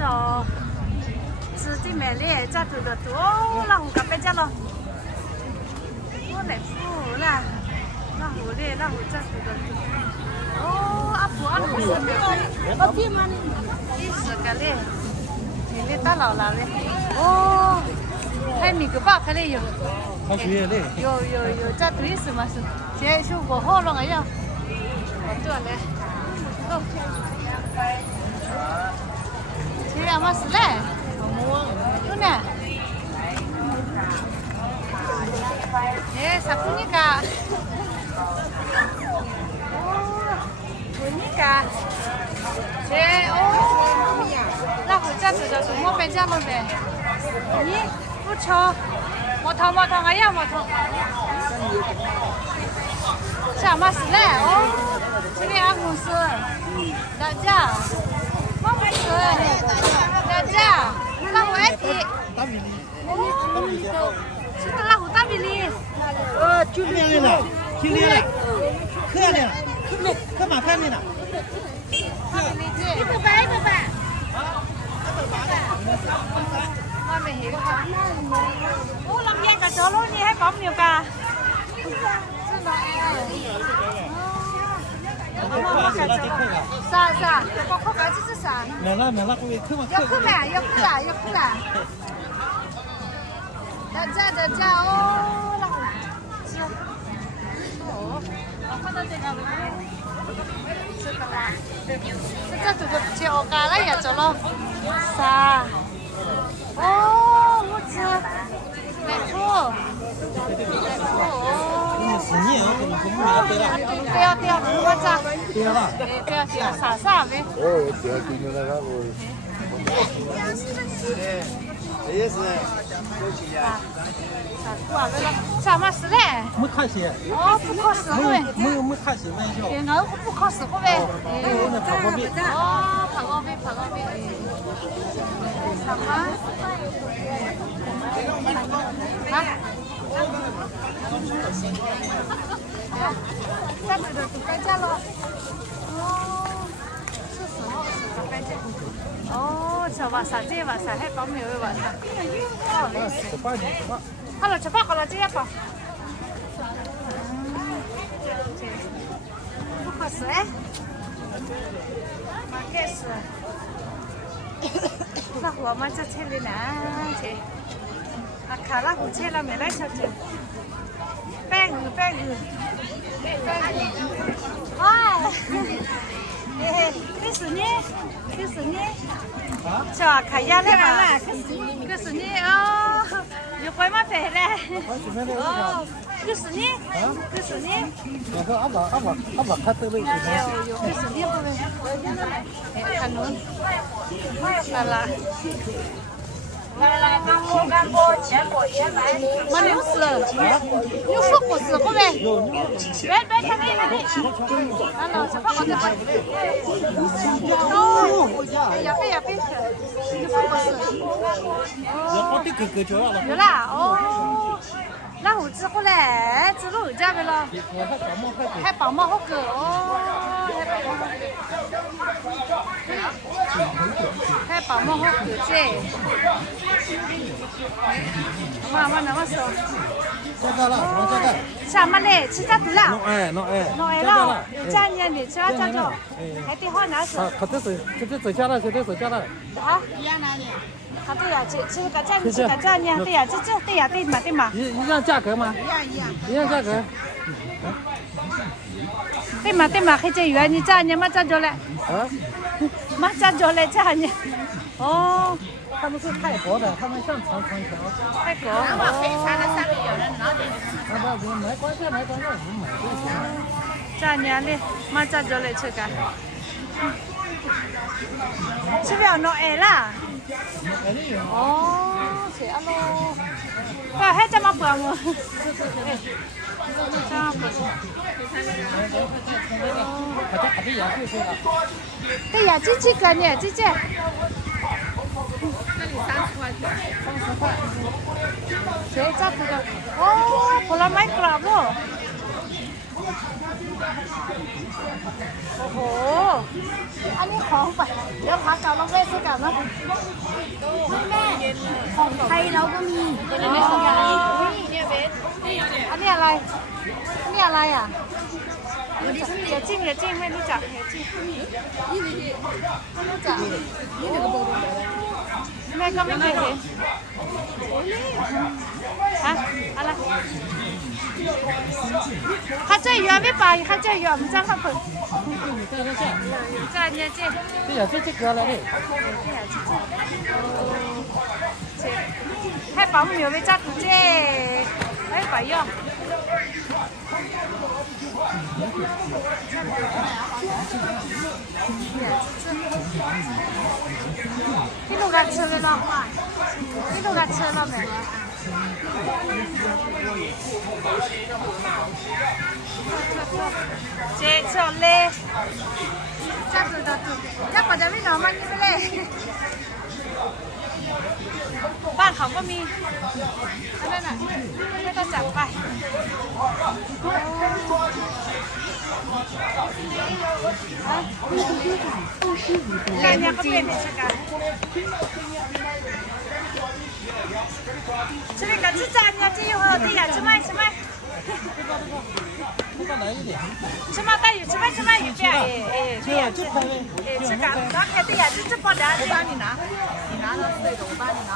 少吃的美丽，家住的多，老虎咖啡家了，我来付啦，老虎嘞，老虎家住的多。哦，阿婆阿婆是美丽，我听嘛呢，20个嘞，美丽大老了嘞，哦，还米个包开嘞有，好主意嘞，有，这对什么是？这是我好了个呀，我做嘞，哦。这样嘛是嘞，有呢。啥不尼个？哦，不尼个。这哦，那回家这是我搬家了呗。你不错，毛头哎呀毛头。这样嘛是嘞，哦，这里俺公司，大家。我们是大家，老虎爱皮，是的老虎大比例。就那里了，就那里，可怜了，可麻烦的了。大比例子，100。我没有看。哦，ลำไยกับโจโลนี่ให้ปั๊มอยู่กะ是吗？啥？我看看这是啥？买了，我去嘛。要去啦！大家哦，老虎是哦，我看到这个了，是的啦。这就接我家了也走了，啥？哦，我吃美妇。是你啊，怎么没对了？对，我咋？对了。对，啥没？哦，对，对面那个我。也是。啥嘛事嘞？没考试。哦，不考试会呗？没考试，没有。俺不考试会呗？那跑过呗。哦，跑过呗。什么？啊？这里的都搬家了。哦，是什么？搬家。哦，这瓦萨还包没有瓦萨。哦，累死。好了，吃饱好了，这样吧。不考试哎？马开始。那我们这车里呢？这。啊，卡拉胡车了没来车子。แป้งอือคือสุนี่ชอขายยาเลยมาคือสุนี่อ๋ออยู่ไปมาเผ็ดเลยอ๋อคือสุนี่我说阿爸看这位。有คือสุนี่ไปขนุนอะไรมา牛屎，牛屎不是后面，别看那个，完了，这把我这把，哦，要别，牛屎不是，我的哥哥叫了。有啦，哦，那胡子过来，这路家的了，还宝马好个，哦，还宝马好个这。妈，那么说。这个了。啥么嘞？吃这个了。弄哎了，有家年的吃这个，还得好拿手。他这走家了。啊？他对呀，吃个这年对呀，对呀，对嘛。一样价格吗？一样价格。对嘛，还这元你这年嘛这着嘞？啊？嘛这着嘞这年。哦。他们是泰国的，他们像长条。泰国。非常的上面有人拿点。没关系，我们买就行。这年嘞，嘛这着嘞吃个。吃不了弄矮啦。哦，这样咯。哇，还这么薄么？这么薄。对呀，这个呢，这。30块钱。30块。谁家这个？哦，ผลไม้กรอบลูก โอ้โหอันนี้ของไปเดี๋ยวพาเก่าลองเล่นสักกันนะแม่ของไทยเราก็มีอันนี้ของอะไรเนี่ยเบสอันนี้อะไรอันนี้อะไรอ่ะเหรียญจิ้มไม่รู้จักเหรียญจิ้มไม่รู้จักแม่ก็ไม่เคยเห็นฮะอะไร他这远没把，他这远不在他本。这年纪。对呀，这个了嘞。还保姆有没扎古这？还保用。你都敢吃了吗？你都敢吃了没？这错嘞，这知道的，这把咱们老妈你们嘞，บ้านเขาก็มีนั่นน่ะไม่ต้องจับไปแค่นี้ก็เป็นเทศกาล这里个吃炸呀，这有好的呀，吃麦。吃嘛带鱼，吃麦鱼边哎，对呀，吃干，那还对呀，这包的，我帮你拿到这个，我帮你拿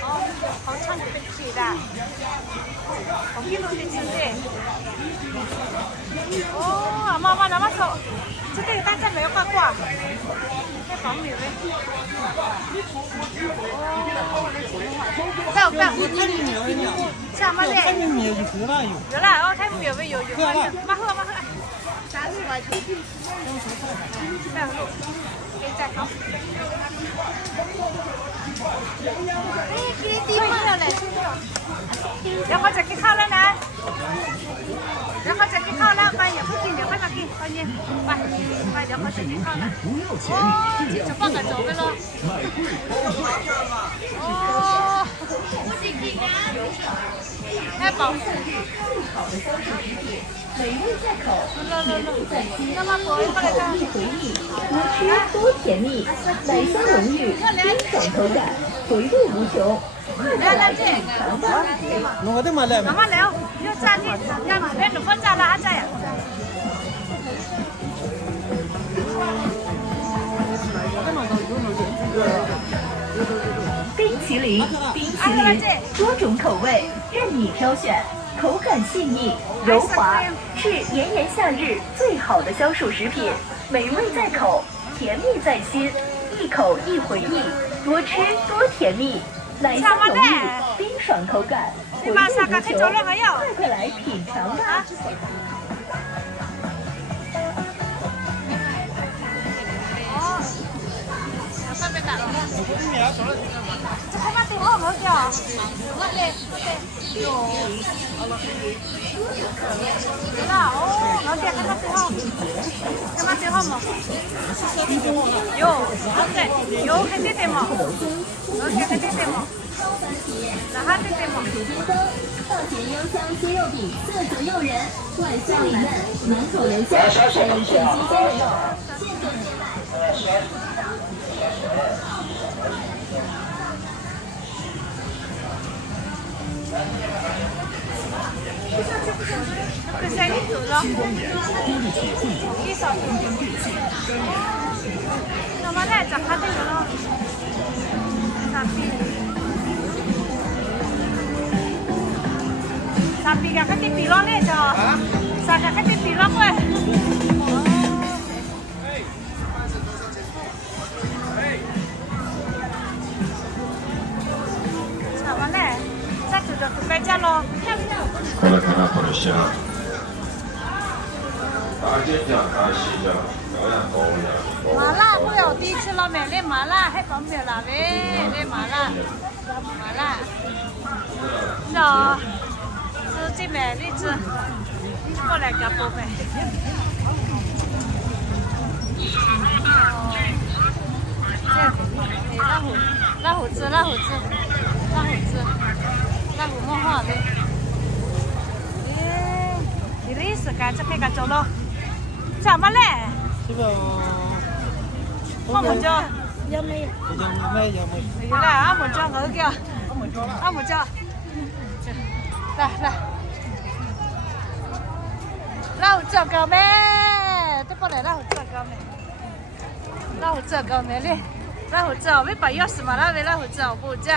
好。好长的皮的，我给弄的吃的。哦，妈妈那么说，这个大家没有挂挂，在房里面。不要，什么的？看你没有就喝了有。有了，哦，看没有没有。马喝。30块钱。不要录，给再好。给地方了嘞。เดี๋ยวเขาจะกินข้าวแล้วนะเดี๋ยวเขาจะกินข้าวแล้วไปอย่าเพิ่งกินเดี๋ยวค่อยมากินตอนเย็นไปเดี๋ยวเขาจะกินข้าวแล้วโอ้จะ放个走ไป了โอ้แม่เป่า那么回过来看多吃多甜蜜，奶香浓郁，冰爽口感，回味无穷。来这弄个这么来妈妈来哦要炸的让别人放炸了还炸呀冰淇淋多种口味任你挑选，口感细腻柔滑，是炎炎夏日最好的消暑食品，美味在口，甜蜜在心，一口一回忆，多吃多甜蜜，奶香浓郁，冰爽口感，回味无穷，快来品尝吧！这还蛮对好好笑，我嘞，有啦，哦，老姐还蛮对好，还蛮对好嘛，有还对嘛，老姐还对嘛，那还对嘛。稻田幽香鸡肉饼色泽诱人，外酥里嫩，满口留香，还有纯新鲜的肉，现做现卖。这下你走了，一扫。那么来，咋看这个了？Sapi cái cái pilon này cho, sao cái pilon vậy? Sao mà này? Sao tụi được cái chân lo? これからこれしゃ打尖酱打西酱表演高呀麻辣不有第一次了没？那麻辣还保没有了呗？那麻辣，那。这边荔枝，过来个宝贝。这，老虎子，老虎梦话呗。时间就可以个走了。怎么嘞？这个我们叫。ยังไม่ 有了，俺们叫我叫，俺们叫，来，老这个咩？这过来老这个咩？老这个咩嘞？老这没把钥匙嘛？那边老这不这。